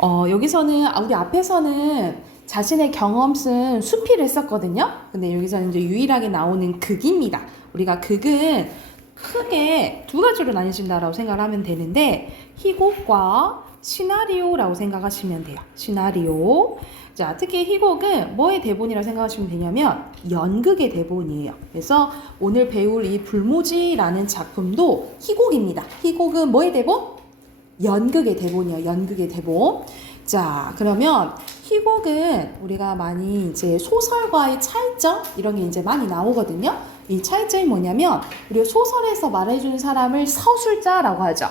여기서는 우리 앞에서는 자신의 경험쓴 수필을 했었거든요. 근데 여기서는 이제 유일하게 나오는 극입니다. 우리가 극은 크게 두 가지로 나뉘어진다라고 생각을 하면 되는데 희곡과 시나리오라고 생각하시면 돼요. 시나리오. 자, 특히 희곡은 뭐의 대본이라고 생각하시면 되냐면 연극의 대본이에요. 그래서 오늘 배울 이 불모지라는 작품도 희곡입니다. 희곡은 뭐의 대본? 연극의 대본이에요. 연극의 대본. 자, 그러면 희곡은 우리가 많이 이제 소설과의 차이점 이런 게 이제 많이 나오거든요. 이 차이점이 뭐냐면 우리가 소설에서 말해주는 사람을 서술자라고 하죠.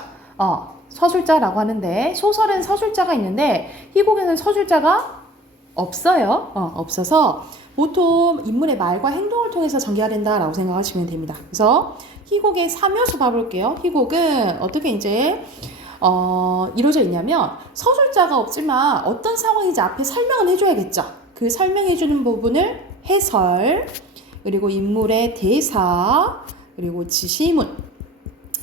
서술자라고 하는데 소설은 서술자가 있는데 희곡에는 서술자가 없어요. 없어서 보통 인물의 말과 행동을 통해서 전개가 된다라고 생각하시면 됩니다. 그래서 희곡의 3요소 봐볼게요. 희곡은 어떻게 이제 이루어져 있냐면 서술자가 없지만 어떤 상황인지 앞에 설명을 해줘야겠죠. 그 설명해주는 부분을 해설, 그리고 인물의 대사, 그리고 지시문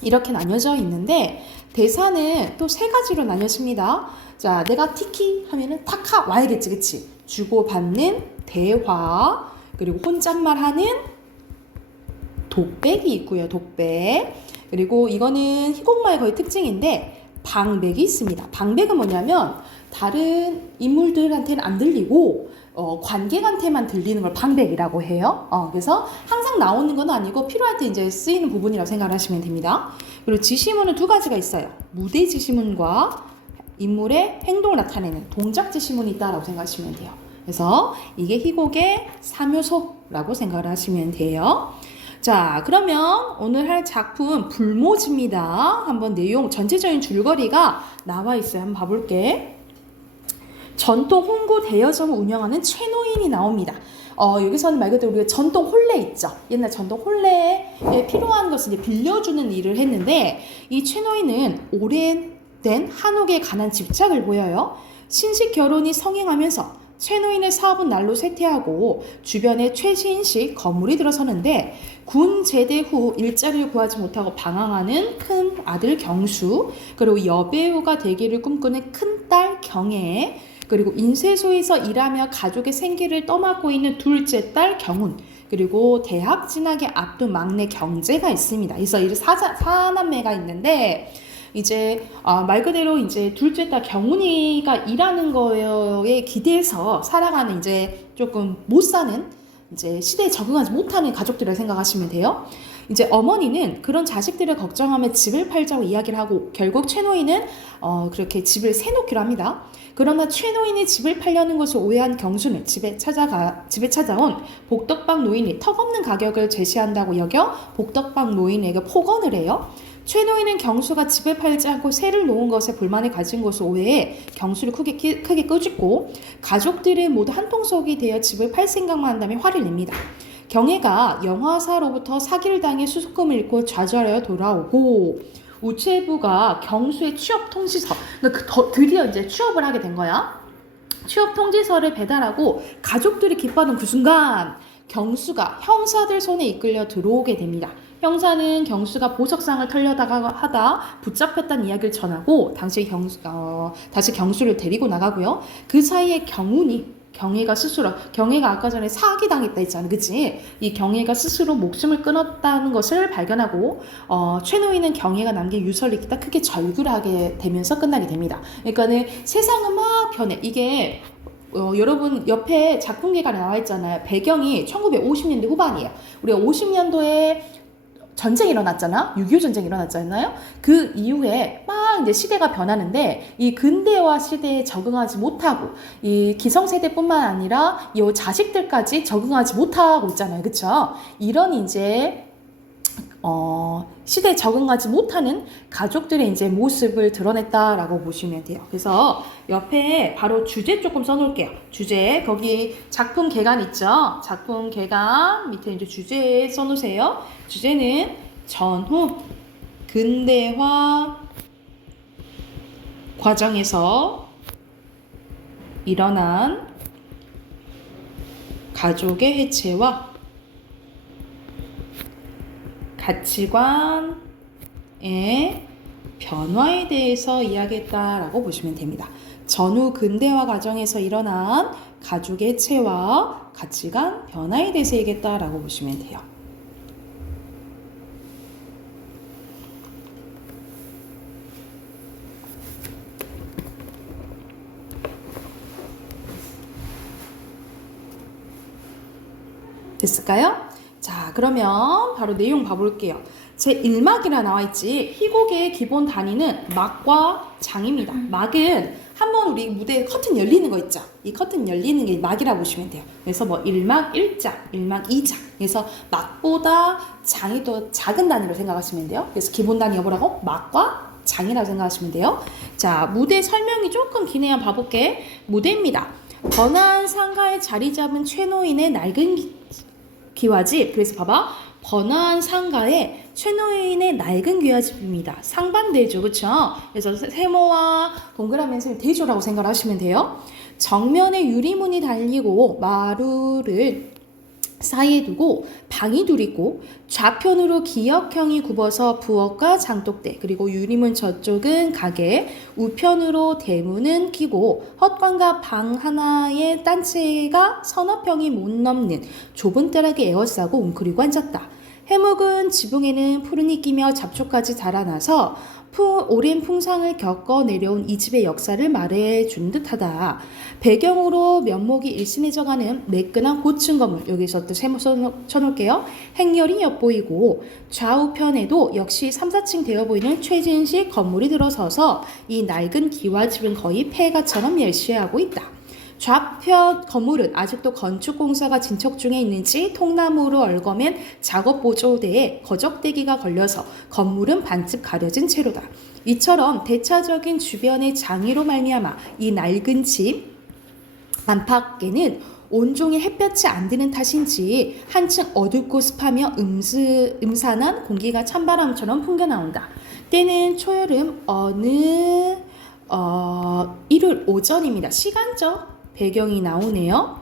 이렇게 나뉘어져 있는데 대사는 또 세 가지로 나뉘어집니다. 자, 내가 티키 하면은 타카 와야겠지, 그치? 주고받는 대화, 그리고 혼잣말하는 독백이 있고요, 독백. 그리고 이거는 희곡마의 거의 특징인데 방백이 있습니다. 방백은 뭐냐면 다른 인물들한테는 안 들리고 관객한테만 들리는 걸 방백이라고 해요. 그래서 항상 나오는 건 아니고 필요할 때 이제 쓰이는 부분이라고 생각하시면 됩니다. 그리고 지시문은 두 가지가 있어요. 무대 지시문과 인물의 행동을 나타내는 동작 지시문이 있다라고 생각하시면 돼요. 그래서 이게 희곡의 3요소라고 생각을 하시면 돼요. 자, 그러면 오늘 할 작품 불모지입니다. 한번 내용 전체적인 줄거리가 나와 있어요. 한번 봐볼게. 전통 홍구 대여점을 운영하는 최노인이 나옵니다. 여기서는 말 그대로 우리가 전통 혼례 있죠. 옛날 전통 혼례에 필요한 것을 이제 빌려주는 일을 했는데 이 최노인은 오래된 한옥에 관한 집착을 보여요. 신식 결혼이 성행하면서 최노인의 사업은 날로 쇠퇴하고 주변에 최신식 건물이 들어서는데 군 제대 후 일자리를 구하지 못하고 방황하는 큰 아들 경수, 그리고 여배우가 되기를 꿈꾸는 큰딸 경애, 그리고 인쇄소에서 일하며 가족의 생계를 떠맡고 있는 둘째 딸 경운, 그리고 대학 진학에 앞둔 막내 경제가 있습니다. 그래서 이 사남매가 있는데 이제 말 그대로 이제 둘째 딸 경훈이가 일하는 거에 기대해서 살아가는 이제 조금 못 사는 이제 시대에 적응하지 못하는 가족들을 생각하시면 돼요. 이제 어머니는 그런 자식들을 걱정하며 집을 팔자고 이야기를 하고 결국 최노인은 그렇게 집을 세놓기로 합니다. 그러나 최노인이 집을 팔려는 것을 오해한 경수는 집에 찾아온 복덕방 노인이 턱없는 가격을 제시한다고 여겨 복덕방 노인에게 폭언을 해요. 최노인은 경수가 집을 팔지 않고 세를 놓은 것에 불만을 가진 것을 오해해 경수를 크게 끄집고 가족들이 모두 한통속이 되어 집을 팔 생각만 한다며 화를 냅니다. 경애가 영화사로부터 사기를 당해 수속금을 잃고 좌절하여 돌아오고 우체부가 경수의 취업 통지서, 그러니까 드디어 이제 취업을 하게 된 거야. 취업 통지서를 배달하고 가족들이 기뻐하는 그 순간 경수가 형사들 손에 이끌려 들어오게 됩니다. 형사는 경수가 보석상을 털려다가 하다 붙잡혔다는 이야기를 전하고 다시 경수를 데리고 나가고요. 그 사이에 경애가 아까 전에 사기당했다 했잖아, 그치? 이 경애가 스스로 목숨을 끊었다는 것을 발견하고 최노인은 경애가 남긴 유서를 읽다 크게 절규하게 되면서 끝나게 됩니다. 그러니까는 세상은 막 변해. 이게 여러분 옆에 작품계가 나와 있잖아요. 배경이 1950년대 후반이에요. 우리가 50년도에 전쟁이 일어났잖아. 6.25 전쟁이 일어났잖아요. 그 이후에 막 이제 시대가 변하는데 이 근대화 시대에 적응하지 못하고 이 기성세대뿐만 아니라 이 자식들까지 적응하지 못하고 있잖아요. 그쵸? 이런 이제 시대에 적응하지 못하는 가족들의 이제 모습을 드러냈다라고 보시면 돼요. 그래서 옆에 바로 주제 조금 써놓을게요. 주제, 거기 작품 개간 있죠? 작품 개간 밑에 이제 주제 써놓으세요. 주제는 전후 근대화 과정에서 일어난 가족의 해체와 가치관의 변화에 대해서 이야기했다라고 보시면 됩니다. 전후 근대화 과정에서 일어난 가족의 해체와 가치관 변화에 대해서 얘기했다라고 보시면 돼요. 됐을까요? 자, 그러면 바로 내용 봐볼게요. 제 1막이라 나와있지. 희곡의 기본 단위는 막과 장입니다. 막은 한번 우리 무대 커튼 열리는 거 있죠. 이 커튼 열리는 게 막이라고 보시면 돼요. 그래서 뭐 1막 1장, 1막 2장. 그래서 막보다 장이 더 작은 단위로 생각하시면 돼요. 그래서 기본 단위가 뭐라고? 막과 장이라고 생각하시면 돼요. 자, 무대 설명이 조금 기네요. 봐볼게. 무대입니다. 번화한 상가에 자리 잡은 최노인의 낡은 귀화집. 그래서 봐봐. 번화한 상가에 최노인의 낡은 귀화집입니다. 상반대죠. 그쵸? 그래서 세모와 동그라미 셈 대조라고 생각하시면 돼요. 정면에 유리문이 달리고 마루를 사이에 두고 방이 둘 있고 좌편으로 기역형이 굽어서 부엌과 장독대 그리고 유리문 저쪽은 가게 우편으로 대문은 끼고 헛관과 방 하나의 딴채가 서너 평이 못 넘는 좁은 뜰하게 에워싸고 웅크리고 앉았다. 해묵은 지붕에는 푸른이 끼며 잡초까지 자라나서 오랜 풍상을 겪어 내려온 이 집의 역사를 말해준 듯하다. 배경으로 면목이 일신해져가는 매끈한 고층 건물, 여기서 또 세모 쳐놓을게요. 행렬이 엿보이고 좌우편에도 역시 3, 4층 되어 보이는 최진식 건물이 들어서서 이 낡은 기와집은 거의 폐가처럼 멸시하고 있다. 좌편 건물은 아직도 건축 공사가 진척 중에 있는지 통나무로 얽어맨 작업 보조대에 거적대기가 걸려서 건물은 반쯤 가려진 채로다. 이처럼 대차적인 주변의 장애로 말미암아 이 낡은 집 안팎에는 온종일 햇볕이 안 드는 탓인지 한층 어둡고 습하며 음산한 공기가 찬바람처럼 풍겨나온다. 때는 초여름 어느 일요일 오전입니다. 시간적 배경이 나오네요.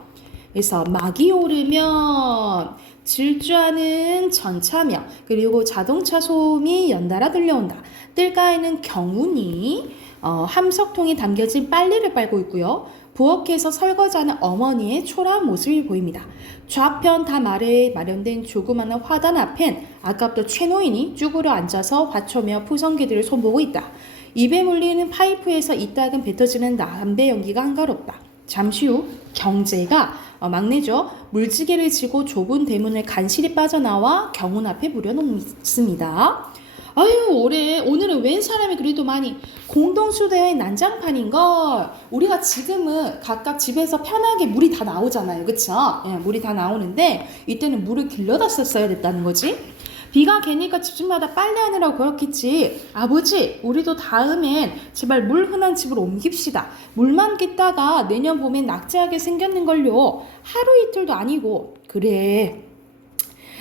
그래서 막이 오르면 질주하는 전차며 그리고 자동차 소음이 연달아 들려온다. 뜰가에는 경운이 함석통에 담겨진 빨래를 빨고 있고요. 부엌에서 설거지하는 어머니의 초라한 모습이 보입니다. 좌편 담 아래에 마련된 조그마한 화단 앞엔 아까부터 최노인이 쭈그려 앉아서 화초며 푸성기들을 손보고 있다. 입에 물리는 파이프에서 이따금 뱉어지는 담배 연기가 한가롭다. 잠시 후 경제가 막내죠. 물지개를 지고 좁은 대문을 간신히 빠져나와 경운 앞에 무려놓습니다. 아유 오늘은 웬 사람이 그래도 많이 공동수대의 난장판인걸. 우리가 지금은 각각 집에서 편하게 물이 다 나오잖아요. 그쵸? 예, 물이 다 나오는데 이때는 물을 길러다 썼어야 됐다는 거지. 비가 개니까 집집마다 빨래하느라고 그렇겠지. 아버지 우리도 다음엔 제발 물 흔한 집으로 옮깁시다. 물만 깃다가 내년 봄엔 낙제하게 생겼는걸요. 하루 이틀도 아니고. 그래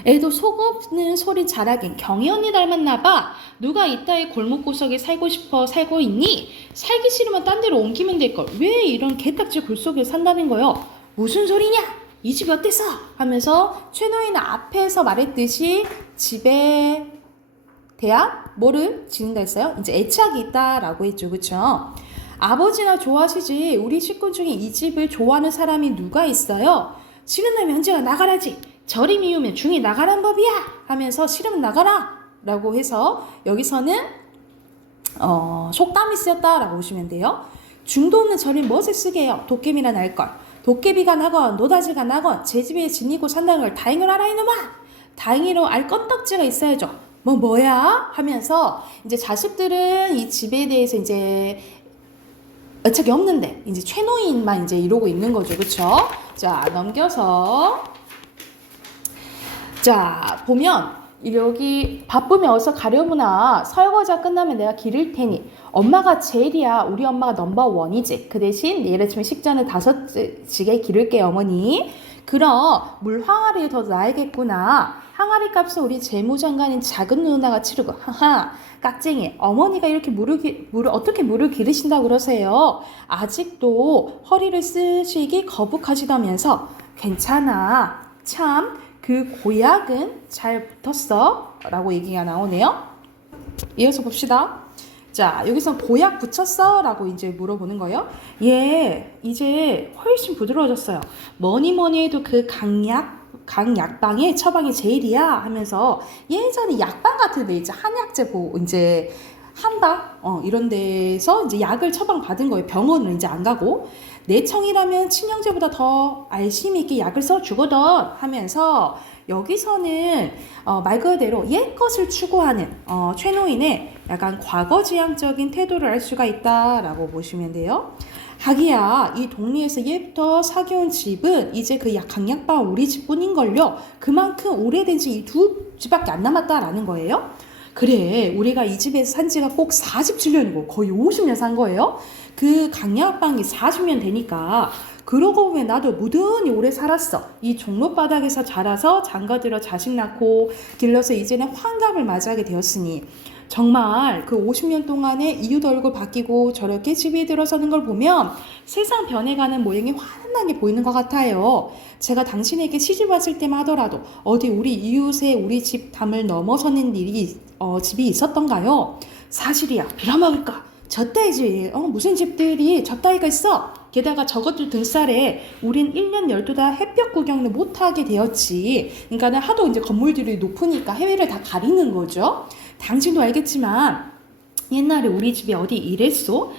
애도 속 없는 소리 잘하긴 경희 언니 닮았나봐. 누가 이따위 골목구석에 살고 싶어 살고 있니? 살기 싫으면 딴 데로 옮기면 될걸. 왜 이런 개딱지 굴속에 산다는 거요? 무슨 소리냐? 이 집이 어땠어? 하면서 최노인 앞에서 말했듯이 집에 대한 뭐를 지는다 했어요? 이제 애착이 있다라고 했죠. 그쵸? 아버지나 좋아하시지 우리 식구 중에 이 집을 좋아하는 사람이 누가 있어요? 싫은 놈이 언제가 나가라지. 저리 미우면 중이 나가란 법이야 하면서 싫으면 나가라 라고 해서 여기서는 속담이 쓰였다라고 보시면 돼요. 중도 없는 저리 멋을 쓰게 해요. 도깨비나 날걸. 도깨비가 나건 노다지가 나건 제 집에 지니고 산다는 걸 다행을 알아 이놈아. 다행히로 알 건덕지가 있어야죠. 뭐야 하면서 이제 자식들은 이 집에 대해서 이제 애착이 없는데 이제 최노인만 이제 이러고 있는 거죠. 그쵸? 자 넘겨서 자 보면 여기 바쁘면 어서 가려무나. 설거지가 끝나면 내가 기를 테니. 엄마가 제일이야. 우리 엄마가 넘버원이지. 그 대신 내일 아침에 식전을 5시게 기를게 어머니. 그럼 물 항아리를 더 놔야겠구나. 항아리 값은 우리 재무장관인 작은 누나가 치르고. 하하 깍쟁이. 어머니가 이렇게 어떻게 물을 기르신다고 그러세요? 아직도 허리를 쓰시기 거북하시다면서. 괜찮아. 참 그 고약은 잘 붙었어 라고 얘기가 나오네요. 이어서 봅시다. 자, 여기서 보약 붙였어? 라고 이제 물어보는 거예요. 예, 이제 훨씬 부드러워졌어요. 뭐니 뭐니 해도 그 강약방의 처방이 제일이야 하면서 예전에 약방 같은데 이제 한약재 이제 한방 이런 데서 이제 약을 처방 받은 거예요. 병원을 이제 안 가고 내청이라면 친형제보다 더 알심이 있게 약을 써주거든 하면서 여기서는 말 그대로 옛 것을 추구하는 최노인의 약간 과거지향적인 태도를 알 수가 있다라고 보시면 돼요. 하기야 이 동네에서 예부터 사귀어온 집은 이제 그 강약방 우리 집뿐인걸요. 그만큼 오래된 지 이 두 집밖에 안 남았다라는 거예요. 그래, 우리가 이 집에서 산 지가 꼭 47년이고 거의 50년 산 거예요. 그 강약방이 40년 되니까 그러고 보면 나도 무던히 오래 살았어. 이 종로바닥에서 자라서 장가들어 자식 낳고 길러서 이제는 환갑을 맞이하게 되었으니 정말 그 50년 동안에 이웃 얼굴 바뀌고 저렇게 집에 들어서는 걸 보면 세상 변해가는 모양이 환하게 보이는 것 같아요. 제가 당신에게 시집 왔을 때만 하더라도 어디 우리 이웃에 우리 집 담을 넘어서는 일이 집이 있었던가요? 사실이야. 빌어먹을까? 저따위지. 무슨 집들이 저따위가 있어? 게다가 저것들 등살에 우린 1년 12달 햇볕 구경을 못하게 되었지. 그러니까 하도 이제 건물들이 높으니까 해외를 다 가리는 거죠. 당신도 알겠지만 옛날에 우리 집이 어디 이랬소?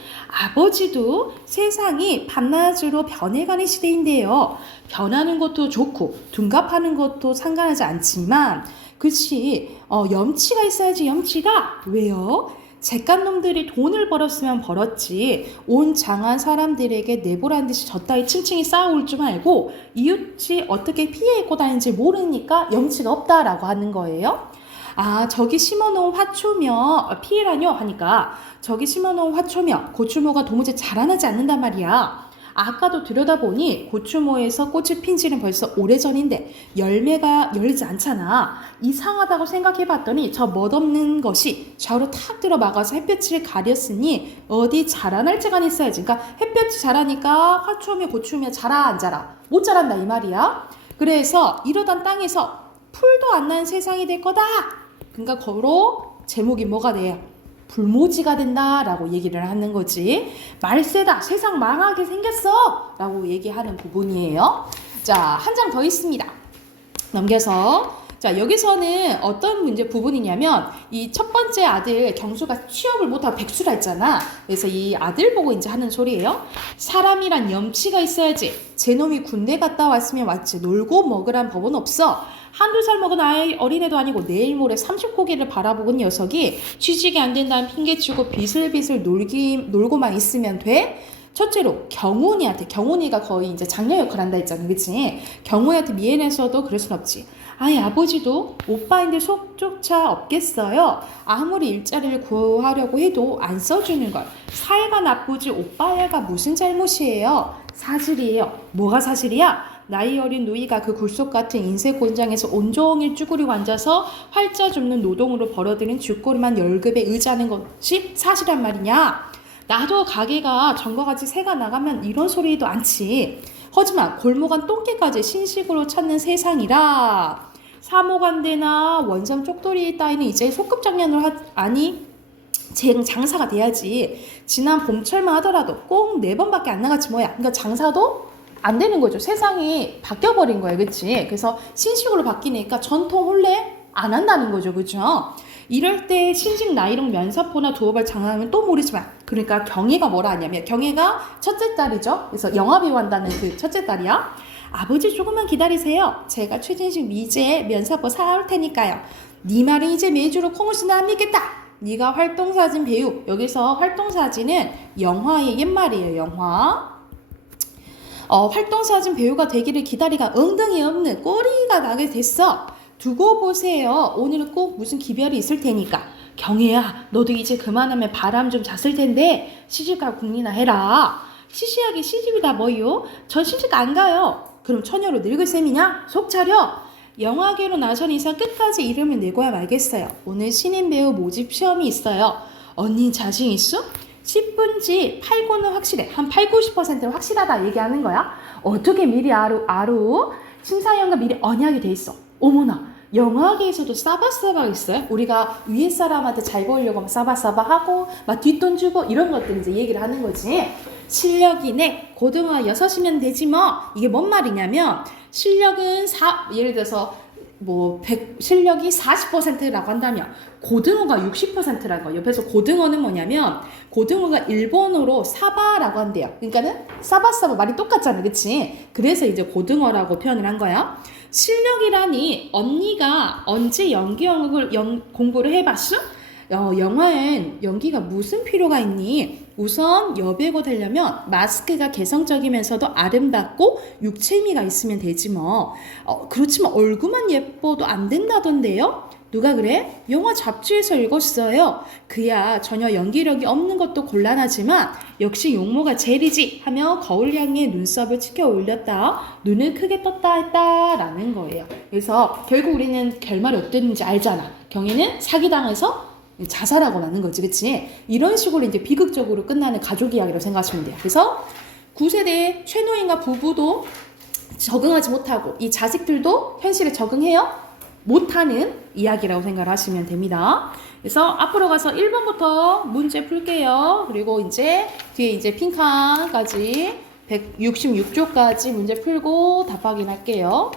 아버지도 세상이 밤낮으로 변해가는 시대인데요. 변하는 것도 좋고 둔갑하는 것도 상관하지 않지만 그치 염치가 있어야지. 염치가 왜요? 잿간놈들이 돈을 벌었으면 벌었지 온 장한 사람들에게 내보란 듯이 저따위 층층이 쌓아올 줄 알고 이웃이 어떻게 피해 입고 다니는지 모르니까 염치가 없다라고 하는 거예요. 아, 저기 심어놓은 화초며 피해라뇨 하니까 저기 심어놓은 화초며 고추모가 도무지 자라나지 않는단 말이야. 아까도 들여다보니 고추모에서 꽃이 핀 지는 벌써 오래전인데 열매가 열리지 않잖아. 이상하다고 생각해봤더니 저 멋없는 것이 좌우로 탁 들어막아서 햇볕을 가렸으니 어디 자라날 재간 있어야지. 그러니까 햇볕이 자라니까 화초며 고추며 자라 안 자라? 못 자란다 이 말이야. 그래서 이러던 땅에서 풀도 안 나는 세상이 될 거다. 그러니까 거로 제목이 뭐가 돼요? 불모지가 된다라고 얘기를 하는 거지. 말세다. 세상 망하게 생겼어. 라고 얘기하는 부분이에요. 자, 한 장 더 있습니다. 넘겨서. 자, 여기서는 어떤 문제 부분이냐면 이 첫 번째 아들 경수가 취업을 못하고 백수라 했잖아. 그래서 이 아들 보고 이제 하는 소리예요. 사람이란 염치가 있어야지. 제 놈이 군대 갔다 왔으면 왔지. 놀고 먹으란 법은 없어. 한두 살 먹은 어린애도 아니고 내일 모레 30고기를 바라보는 녀석이 취직이 안 된다는 핑계치고 비슬비슬 놀고만 있으면 돼? 첫째로 경훈이가 거의 이제 장녀 역할을 한다 했잖아, 그치? 경훈이한테 미안해서도 그럴 순 없지. 아니 아버지도 오빠인데 속조차 없겠어요. 아무리 일자리를 구하려고 해도 안 써주는 걸. 사이가 나쁘지 오빠야가 무슨 잘못이에요? 사실이에요. 뭐가 사실이야? 나이 어린 누이가 그 굴속 같은 인쇄 공장에서 온종일 쭈그리고 앉아서 활자 줍는 노동으로 벌어들인 쥐꼬리만 월급에 의지하는 것이 사실란 말이냐? 나도 가게가 전과 같이 새가 나가면 이런 소리도 않지. 하지만 골목 안 똥개까지 신식으로 찾는 세상이라 사모간대나 원점 쪽돌이 따위는 이제 소급장난으로 장사가 돼야지. 지난 봄철만 하더라도 꼭 4번밖에 안 나갔지 뭐야. 그러니까 장사도 안 되는 거죠. 세상이 바뀌어버린 거예요. 그치? 그래서 신식으로 바뀌니까 전통 혼례 안 한다는 거죠. 그죠? 이럴 때 신직 나이롱 면사포나 두어발 장난하면 또 모르지만 그러니까 경애가 뭐라 하냐면 경애가 첫째 딸이죠. 그래서 영화배우 한다는 그 첫째 딸이야. 아버지 조금만 기다리세요. 제가 최진식 미제 면사포 사올 테니까요. 네 말은 이제 매주로 콩을 쓰나 안 믿겠다. 네가 활동사진 배우. 여기서 활동사진은 영화의 옛말이에요. 영화. 활동사진 배우가 되기를 기다리가 엉덩이 없는 꼬리가 나게 됐어. 두고 보세요. 오늘은 꼭 무슨 기별이 있을 테니까. 경혜야, 너도 이제 그만하면 바람 좀 잤을 텐데 시집가 국리나 해라. 시시하게 시집이다 뭐요? 전 시집 안 가요. 그럼 처녀로 늙을 셈이냐? 속 차려. 영화계로 나선 이상 끝까지 이름을 내고야 말겠어요. 오늘 신인 배우 모집 시험이 있어요. 언니 자신 있어? 10분지 8고는 확실해. 한 8, 90%는 확실하다 얘기하는 거야. 어떻게 미리 아루? 심사위원과 미리 언약이 돼 있어. 어머나, 영화계에서도 싸바싸바 있어요. 우리가 위에 사람한테 잘 보이려고 막 싸바싸바 하고 막 뒷돈 주고 이런 것들 이제 얘기를 하는 거지. 실력이 네 고등어 6이면 되지 뭐. 이게 뭔 말이냐면 실력은 예를 들어서 뭐 실력이 40%라고 한다면 고등어가 60%라는 거. 옆에서 고등어는 뭐냐면 고등어가 일본어로 사바라고 한대요. 그러니까는 사바사바 말이 똑같잖아, 그치? 그래서 이제 고등어라고 표현을 한 거야. 실력이라니 언니가 언제 연기 공부를 해봤어? 영화엔 연기가 무슨 필요가 있니? 우선 여배우 되려면 마스크가 개성적이면서도 아름답고 육체미가 있으면 되지 뭐. 그렇지만 얼굴만 예뻐도 안 된다던데요? 누가 그래? 영화 잡지에서 읽었어요. 그야 전혀 연기력이 없는 것도 곤란하지만 역시 용모가 제일이지 하며 거울 향해 눈썹을 치켜 올렸다. 눈을 크게 떴다 했다 라는 거예요. 그래서 결국 우리는 결말이 어땠는지 알잖아. 경희는 사기당해서 자살하고 나는 거지, 그치? 이런 식으로 이제 비극적으로 끝나는 가족 이야기라고 생각하시면 돼요. 그래서 9세대 최노인과 부부도 적응하지 못하고 이 자식들도 현실에 적응해요? 못하는 이야기라고 생각을 하시면 됩니다. 그래서 앞으로 가서 1번부터 문제 풀게요. 그리고 이제 뒤에 이제 빈칸까지 166쪽까지 문제 풀고 답 확인할게요.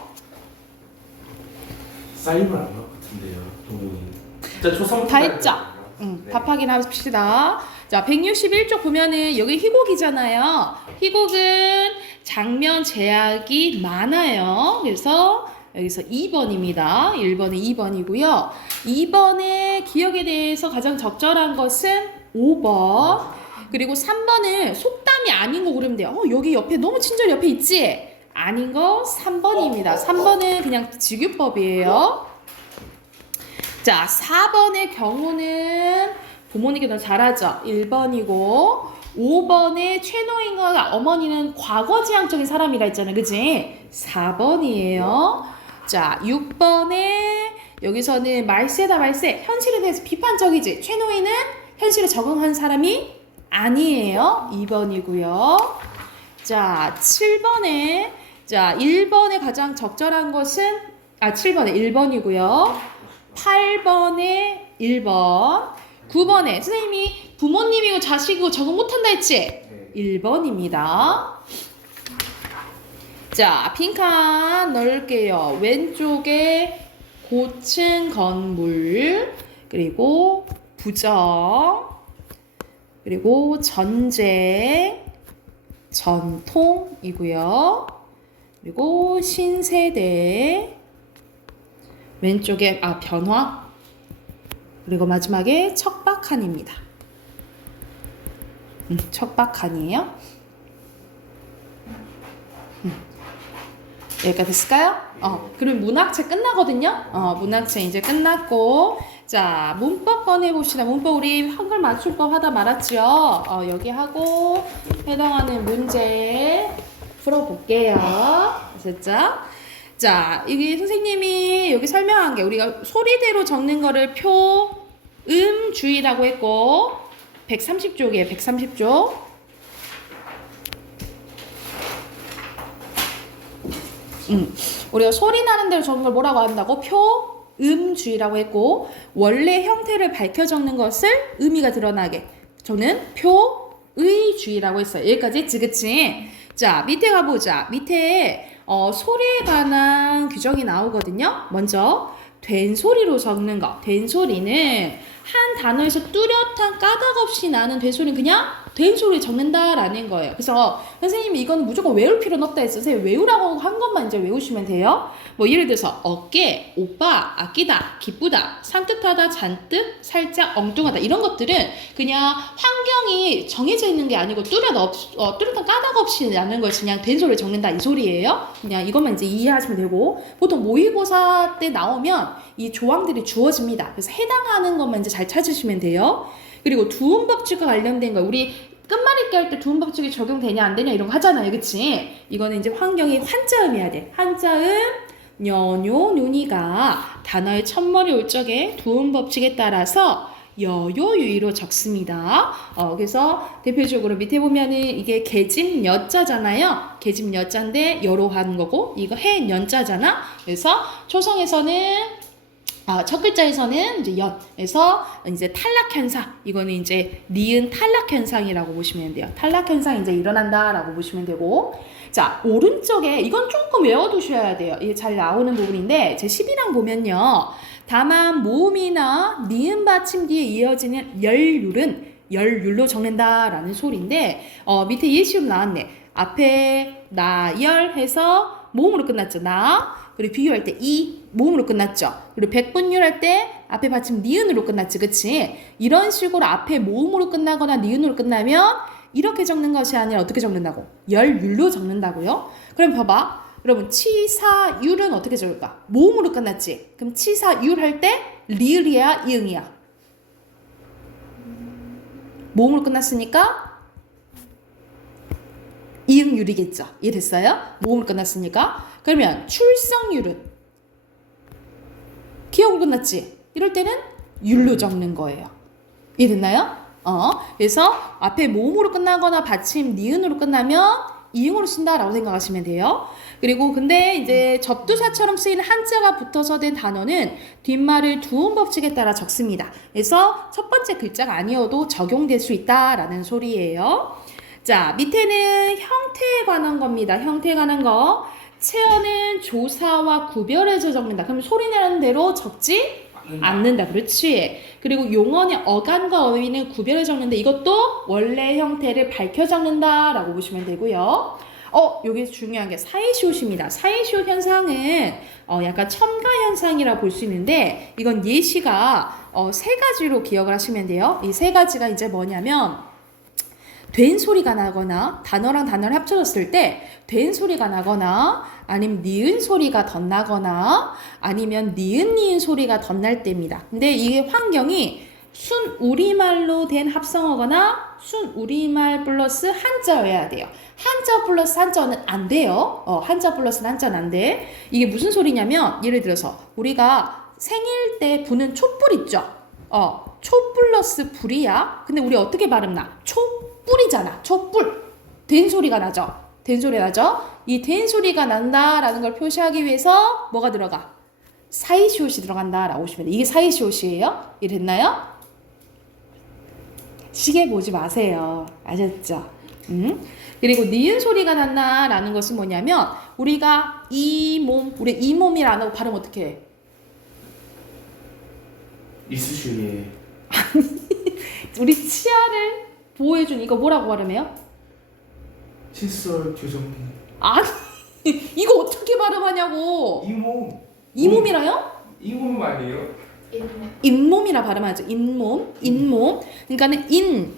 사인을 안 할 것 같은데요, 동훈이. 진짜 초성 다 했죠? 네. 답 확인합시다. 자, 161쪽 보면은 여기 희곡이잖아요. 희곡은 장면 제약이 많아요. 그래서 여기서 2번입니다. 1번은 2번이고요. 2번의 기억에 대해서 가장 적절한 것은 5번. 그리고 3번은 속담이 아닌 거 고르면 돼요. 여기 옆에 너무 친절 옆에 있지? 아닌 거 3번입니다. 3번은 그냥 직유법이에요. 자, 4번의 경우는 부모님께 더 잘하죠. 1번이고 5번의 최노인과 어머니는 과거지향적인 사람이라 했잖아요. 그치? 4번이에요. 자, 6번에 여기서는 말세다 말세. 현실에 대해서 비판적이지. 최노인은 현실에 적응한 사람이 아니에요. 2번이고요. 자, 7번에 자, 1번에 가장 적절한 것은 7번에 1번이고요. 8번에 1번. 9번에 선생님이 부모님이고 자식이고 적응 못한다 했지? 1번입니다. 자, 빈칸 넣을게요. 왼쪽에 고층 건물, 그리고 부정, 그리고 전쟁, 전통이고요. 그리고 신세대, 왼쪽에 변화, 그리고 마지막에 척박한입니다. 척박한이에요. 여기까지 됐을까요? 그럼 문학책 끝나거든요. 문학책 이제 끝났고, 자, 문법 꺼내봅시다. 문법 우리 한글 맞춤법 하다 말았죠. 여기 하고 해당하는 문제 풀어볼게요. 아셨죠? 자, 이게 선생님이 여기 설명한 게 우리가 소리대로 적는 거를 표음주의라고 했고 130쪽이에요. 130쪽. 우리가 소리 나는 대로 적는 걸 뭐라고 한다고? 표음주의라고 했고 원래 형태를 밝혀 적는 것을 의미가 드러나게 저는 표의주의라고 했어요. 여기까지 했지, 그치? 자, 밑에 가보자. 밑에 소리에 관한 규정이 나오거든요. 먼저 된 소리로 적는 거. 된 소리는 한 단어에서 뚜렷한 까닭 없이 나는 된 소리는 그냥 된 소리 적는다라는 거예요. 그래서 선생님이 이건 무조건 외울 필요는 없다 했어요. 선생님 외우라고 한 것만 이제 외우시면 돼요. 뭐 예를 들어서 어깨, 오빠, 아끼다, 기쁘다, 산뜻하다, 잔뜩, 살짝, 엉뚱하다 이런 것들은 그냥 환경이 정해져 있는 게 아니고 뚜렷한 까닭 없이 나는 걸 그냥 된 소리를 적는다 이 소리예요. 그냥 이것만 이제 이해하시면 되고 보통 모의고사 때 나오면 이 조항들이 주어집니다. 그래서 해당하는 것만 이제 잘 찾으시면 돼요. 그리고 두음법칙과 관련된 거 우리 끝말잇기 할 때 두음법칙이 적용되냐 안 되냐 이런 거 하잖아요. 그치? 이거는 이제 환경이 한자음이어야 돼. 한자음 여뇨 눈이가 단어의 첫머리 올 적에 두음법칙에 따라서 여요유의로 적습니다. 그래서 대표적으로 밑에 보면은 이게 계집 여자잖아요. 계집 여자인데 여로 하는 거고 이거 해 연자잖아. 그래서 초성에서는 첫 글자에서는 이제 연에서 이제 탈락 현상. 이거는 이제 니은 탈락 현상이라고 보시면 돼요. 탈락 현상이 이제 일어난다라고 보시면 되고. 자, 오른쪽에 이건 조금 외워두셔야 돼요. 이게 잘 나오는 부분인데 제 12랑 보면요. 다만 모음이나 니은 받침 뒤에 이어지는 열율은 열율로 적는다라는 소리인데 밑에 예시로 나왔네. 앞에 나열 해서 모음으로 끝났죠. 나. 그리고 비교할 때 이 모음으로 끝났죠. 그리고 백분율 할 때 앞에 받침 니은으로 끝났지. 그치? 이런 식으로 앞에 모음으로 끝나거나 니은으로 끝나면 이렇게 적는 것이 아니라 어떻게 적는다고? 열율로 적는다고요? 그럼 봐봐. 여러분 치사율은 어떻게 적을까? 모음으로 끝났지. 그럼 치사율 할 때 리을이야 이응이야? 모음으로 끝났으니까 이응율이겠죠. 이해됐어요? 모음으로 끝났으니까. 그러면 출석률은 기억으로 끝났지? 이럴 때는 율로 적는 거예요. 이해됐나요? 그래서 앞에 모음으로 끝나거나 받침 니은으로 끝나면 이응으로 쓴다라고 생각하시면 돼요. 그리고 근데 이제 접두사처럼 쓰이는 한자가 붙어서 된 단어는 뒷말을 두음 법칙에 따라 적습니다. 그래서 첫 번째 글자가 아니어도 적용될 수 있다라는 소리예요. 자, 밑에는 형태에 관한 겁니다. 형태에 관한 거. 체어는 조사와 구별해서 적는다. 그럼 소리 내는 대로 적지 않는다. 그렇지. 그리고 용언의 어간과 어휘는 구별해 적는데 이것도 원래 형태를 밝혀 적는다라고 보시면 되고요. 여기 중요한 게 사이시옷입니다. 사이시옷 현상은 약간 첨가 현상이라 볼 수 있는데 이건 예시가 세 가지로 기억을 하시면 돼요. 이 세 가지가 이제 뭐냐면 된 소리가 나거나 단어랑 단어를 합쳐졌을 때 된 소리가 나거나 아니면 니은 소리가 덧나거나 아니면 니은 소리가 덧날 때입니다. 근데 이게 환경이 순 우리말로 된 합성어거나 순 우리말 플러스 한자여야 돼요. 한자 플러스 한자는 안 돼요. 한자 플러스 한자는 안 돼. 이게 무슨 소리냐면 예를 들어서 우리가 생일 때 부는 촛불 있죠. 초 플러스 불이야. 근데 우리 어떻게 발음나? 촛불이잖아. 촛불. 된 소리가 나죠. 된 소리 나죠. 이 된 소리가 난다라는 걸 표시하기 위해서 뭐가 들어가? 사이시옷이 들어간다라고 보시면 돼. 이게 사이시옷이에요. 이해 됐나요? 시계 보지 마세요. 아셨죠? 그리고 니은 소리가 난다라는 것은 뭐냐면 우리가 우리 이 몸이라는 발음 어떻게 해? 이쑤시개. 우리 치아를 보호해준 이거 뭐라고 발음해요? 칫솔 교정기. 아니 이거 어떻게 발음하냐고. 이몸. 이 몸이라요? 이몸 아니에요? 잇몸이라 발음하죠. 잇몸. 그러니까는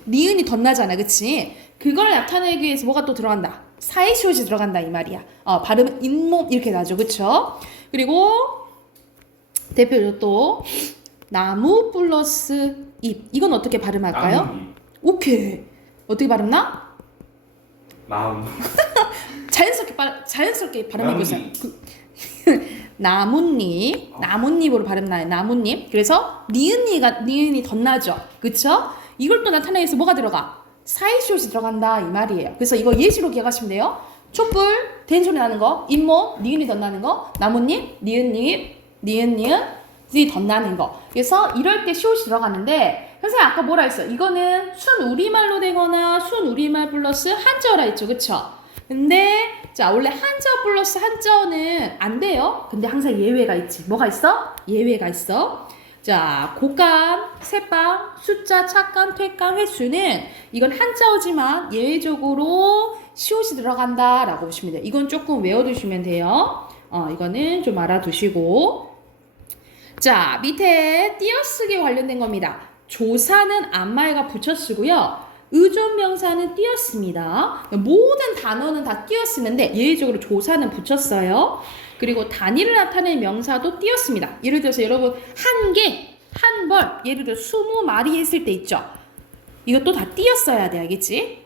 니은이 덧나잖아. 그치? 그걸 나타내기 위해서 뭐가 또 들어간다. 사이시옷이 들어간다 이 말이야. 발음은 잇몸 이렇게 나죠. 그쵸? 그리고 대표로 또 나무 플러스 잎. 이건 어떻게 발음할까요? 나뭇잎. 오케이. 어떻게 발음나? 마음. 자연스럽게 발음해보세요. 나뭇잎으로 발음나요. 나뭇잎. 그래서 니은이 덧나죠. 그쵸? 이걸 또 나타내기 위해서 뭐가 들어가? 사이시옷이 들어간다 이 말이에요. 그래서 이거 예시로 기억하시면 돼요. 촛불, 된 소리 나는 거, 잇몸, 니은이 덧나는 거, 나뭇잎, 니은이 덧나는 거. 그래서 이럴 때 시옷이 들어가는데 선생님 아까 뭐라 했어? 이거는 순 우리말로 되거나 순 우리말 플러스 한자어라 했죠. 그쵸? 근데 자 원래 한자어 플러스 한자어는 안 돼요. 근데 항상 예외가 있지. 뭐가 있어? 예외가 있어. 자 곶감, 새빵, 숫자, 착감, 퇴감, 횟수는 이건 한자어지만 예외적으로 시옷이 들어간다라고 보시면 돼요. 이건 조금 외워두시면 돼요. 이거는 좀 알아두시고 자 밑에 띄어쓰기 관련된 겁니다. 조사는 앞말과 붙여 쓰고요. 의존명사는 띄었습니다. 모든 단어는 다 띄었쓰는데 예외적으로 조사는 붙였어요. 그리고 단위를 나타내는 명사도 띄었습니다. 예를 들어서 여러분 한 개, 한 벌, 예를 들어 20마리 했을 때 있죠. 이것도 다 띄었어야 돼. 알겠지?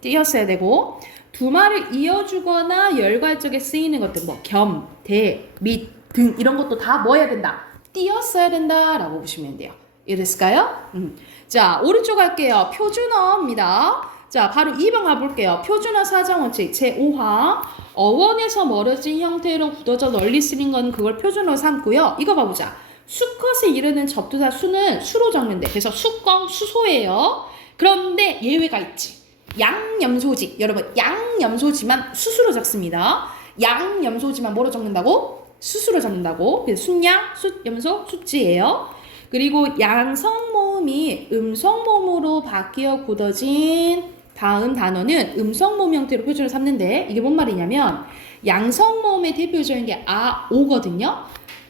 띄었어야 되고 두 말을 이어주거나 열괄적에 쓰이는 것들 뭐 겸, 대, 및, 등 이런 것도 다 뭐 해야 된다? 띄었어야 된다라고 보시면 돼요. 이해됐을까요? 자, 오른쪽 할게요. 표준어입니다. 자, 바로 2번 가볼게요. 표준어 사정원칙 제5항. 어원에서 멀어진 형태로 굳어져 널리 쓰는 건 그걸 표준어로 삼고요. 이거 봐보자. 수컷에 이르는 접두사 수는 수로 적는데 그래서 수건 수소예요. 그런데 예외가 있지. 양염소지. 여러분 양염소지만 수수로 적습니다. 양염소지만 뭐로 적는다고? 수수로 적는다고. 그래서 순양, 숫염소, 숫지예요. 그리고 양성모음이 음성모음으로 바뀌어 굳어진 다음 단어는 음성모음 형태로 표준을 삼는데 이게 뭔 말이냐면 양성모음의 대표적인 게 아, 오거든요.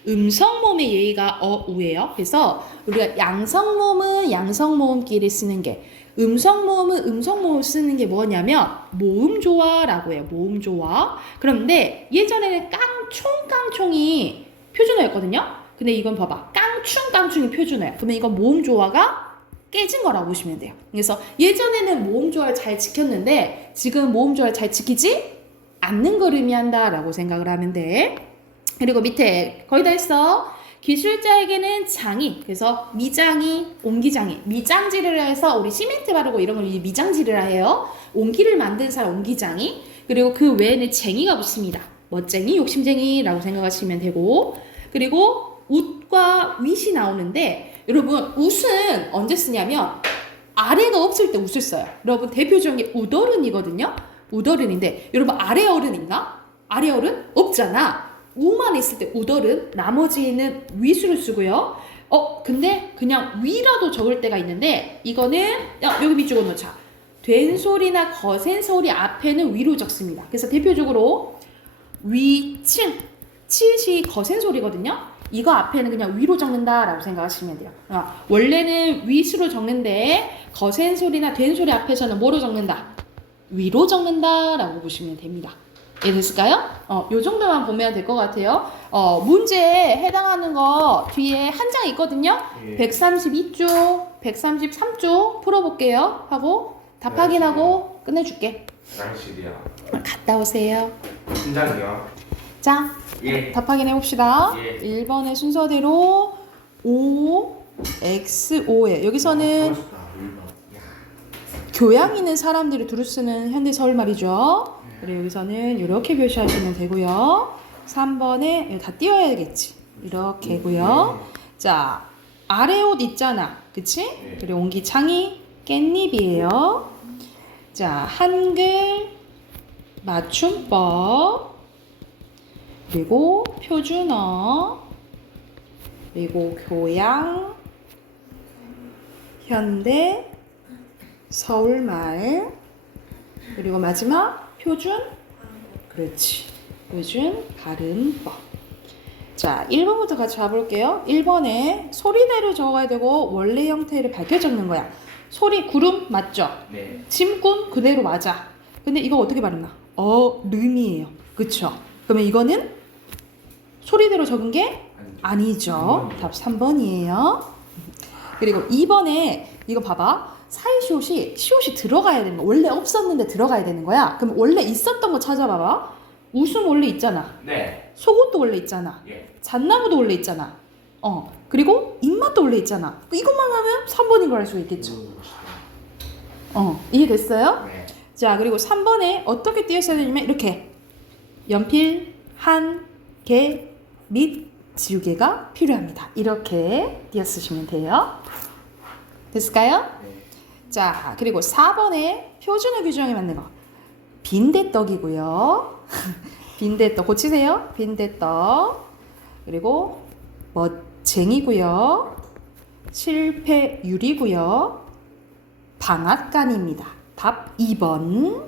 음성모음의 예의가 어, 우예요. 그래서 우리가 양성모음은 양성모음끼리 쓰는 게 음성모음은 음성모음 쓰는 게 뭐냐면 모음조화라고 해요. 모음조화. 그런데 예전에는 깡총깡총이 표준어였거든요. 근데 이건 봐봐. 깡충깡충이 표준어야. 그러면 이건 모음조화가 깨진 거라고 보시면 돼요. 그래서 예전에는 모음조화를 잘 지켰는데 지금 모음조화를 잘 지키지 않는 걸 의미한다라고 생각을 하면 돼. 그리고 밑에 거의 다 했어. 기술자에게는 장이, 그래서 미장이, 옹기장이, 미장지르라 해서 우리 시멘트 바르고 이런 걸 미장지르라 해요. 옹기를 만든 사람 옹기장이. 그리고 그 외에는 쟁이가 붙습니다. 멋쟁이, 욕심쟁이라고 생각하시면 되고. 그리고 웃과 윗이 나오는데 여러분 웃은 언제 쓰냐면 아래가 없을 때 웃을 써요. 여러분 대표적인 게 우더른이거든요. 우더른인데 여러분 아래 어른 있나? 아래 어른? 없잖아. 우만 있을 때 우더른, 나머지는 위수를 쓰고요. 근데 그냥 위라도 적을 때가 있는데 이거는 여기 밑줄을 놓자. 된 소리나 거센 소리 앞에는 위로 적습니다. 그래서 대표적으로 위층, 칠시 거센 소리거든요. 이거 앞에는 그냥 위로 적는다라고 생각하시면 돼요. 원래는 위수로 적는데 거센 소리나 된 소리 앞에서는 뭐로 적는다? 위로 적는다라고 보시면 됩니다. 이해됐을까요? 요 정도만 보면 될 것 같아요. 문제에 해당하는 거 뒤에 한 장 있거든요. 예. 132쪽, 133쪽 풀어볼게요. 하고 답 확인하고 끝내줄게. 화장실이야. 갔다 오세요. 팀장이요. 자, 예. 답 확인해봅시다. 예. 1번의 순서대로 O, X, O에 여기서는 교양 있는 사람들이 두루 쓰는 현대서울 말이죠. 그리고 여기서는 이렇게 표시하시면 되고요. 3번에 다 띄워야겠지. 이렇게고요. 자, 아래 옷 있잖아. 그치? 그리고 옹기창이 깻잎이에요. 자, 한글 맞춤법 그리고 표준어 그리고 교양 현대 서울말 그리고 마지막 표준 그렇지 표준 발음법. 자 1번부터 같이 봐볼게요. 1번에 소리대로 적어야 되고 원래 형태를 밝혀 적는 거야. 소리 구름 맞죠? 네. 짐꾼 그대로 맞아. 근데 이거 어떻게 발음나? 름이에요. 그쵸? 그러면 이거는 소리대로 적은 게 아니죠. 답 3번이에요. 그리고 2번에 이거 봐봐. 시옷이 들어가야 되는 거야. 원래 없었는데 들어가야 되는 거야. 그럼 원래 있었던 거 찾아봐봐. 웃음 원래 있잖아. 네. 속옷도 원래 있잖아. 예. 잣나무도 원래 있잖아. 그리고 입맛도 원래 있잖아. 이것만 하면 3번인 걸 알 수 있겠죠. 이해됐어요? 네. 자, 그리고 3번에 어떻게 띄었어야 되냐면 이렇게 연필 한 개 및 지우개가 필요합니다. 이렇게 띄어쓰시면 돼요. 됐을까요? 네. 자, 그리고 4번에 표준어 규정에 맞는 거. 빈대떡이고요. 빈대떡 고치세요. 빈대떡. 그리고 멋쟁이고요. 실패유리고요. 방앗간입니다. 답 2번.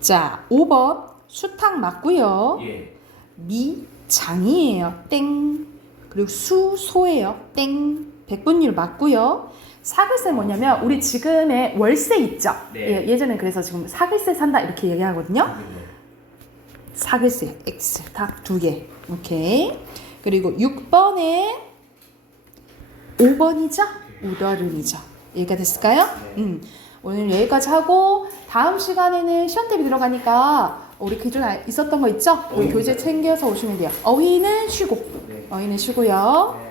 자, 5번 수탉 맞고요. 예. 미장이에요. 땡. 그리고 수소예요. 땡. 백분율 맞고요. 사글세 뭐냐면 우리 지금의 월세 있죠? 네. 예전에 그래서 지금 사글세 산다 이렇게 얘기하거든요. 네. 사글세 X 닭 2개. 오케이. 그리고 6번에 5번이죠? 우더른이죠. 이해가 됐을까요? 네. 오늘 여기까지 하고 다음 시간에는 시험 대비 들어가니까 우리 기존에 있었던 거 있죠? 우리 교재 챙겨서 오시면 돼요. 어휘는 쉬고. 네. 어휘는 쉬고요. 네.